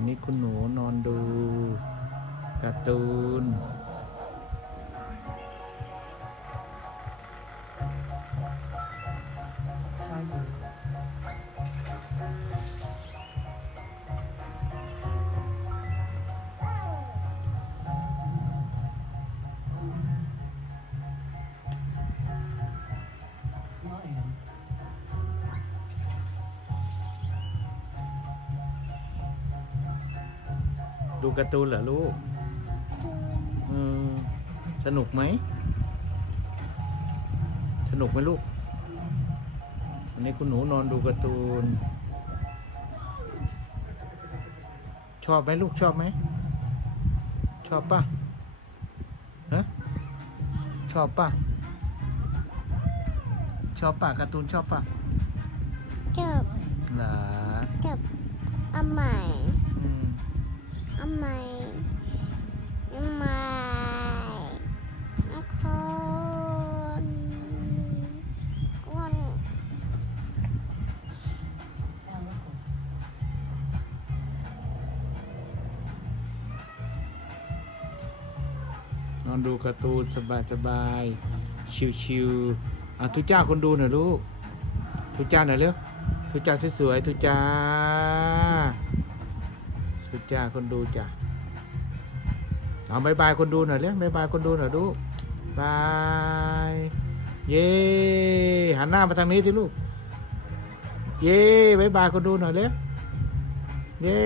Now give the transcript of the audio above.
อันนี้คุณหนูนอนดูการ์ตูน ดูการ์ตูนเหรอลูกเออสนุกไหม สนุกไหมลูกอันนี้คุณหนูนอนดูการ์ตูน ชอบไหมลูกชอบไหม ชอบป่ะฮะชอบป่ะ ชอบป่ะการ์ตูนชอบป่ะจบเหรอจบเอาใหม่ อนดูการ์ตูนสบายสบายชิวชิวๆอะทุจ้าคนดูหน่อยลูกทุจ้าหน่อยเร็วทุจ้าสวยๆทุจ้าทุจ้าคนดูจ้ะเอาบายบายคนดูหน่อยเร็วบายบายคนดูหน่อยลูกบายเย้หันหน้ามาทางนี้สิลูกเย้บายบายคนดูหน่อยเร็วเย้